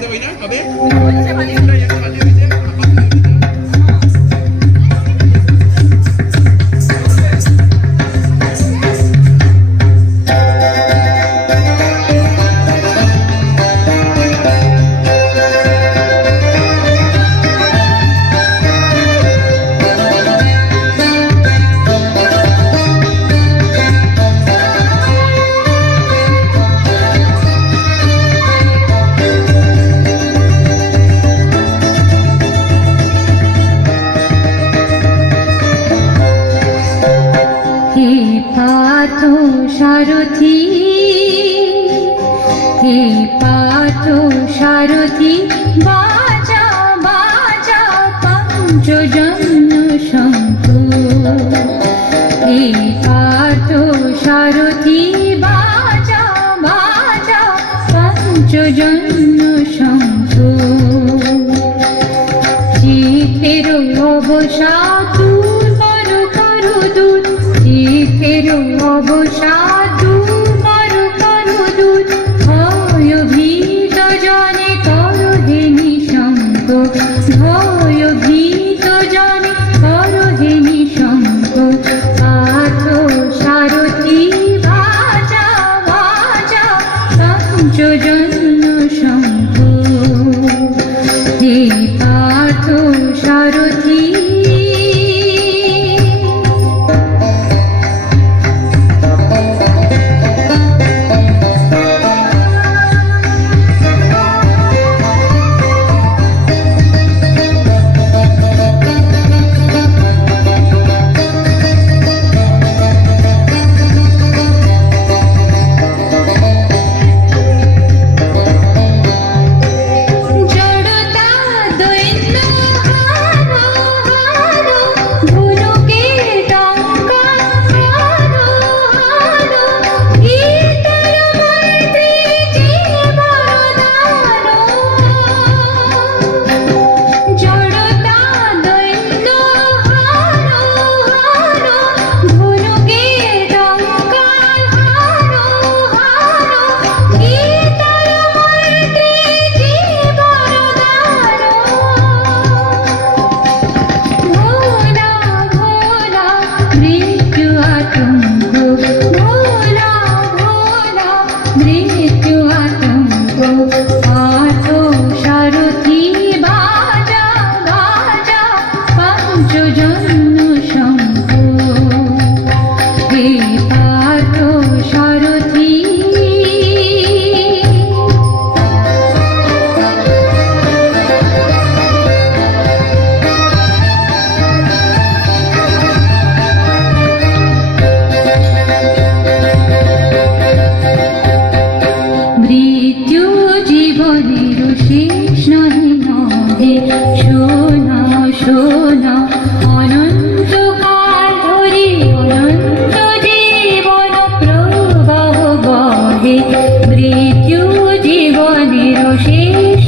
de bailar? A ver. Partha Sarathi. Hey path সারথি, বাজা বাজা পঞ্চজন্য শঙ্খ হে path সারথি, বাজা বাজা পঞ্চজন্য শঙ্খ চিতের অবসা দূর করো করো দূর চিতের অবসা দূর করো করো দূর ভয় ভীত জনে করো হে নিশঙ্ক। ভয় ভীত জনে করো হে নিশঙ্ক। পাথ সারথি ভাজা ভাজা পঞ্চজন্য শঙ্খ। হে শোনা শোনা অনন্ত কাল ধরে অনন্ত জীবন প্রবাহ বহে মৃত্যু জীবনের শেষ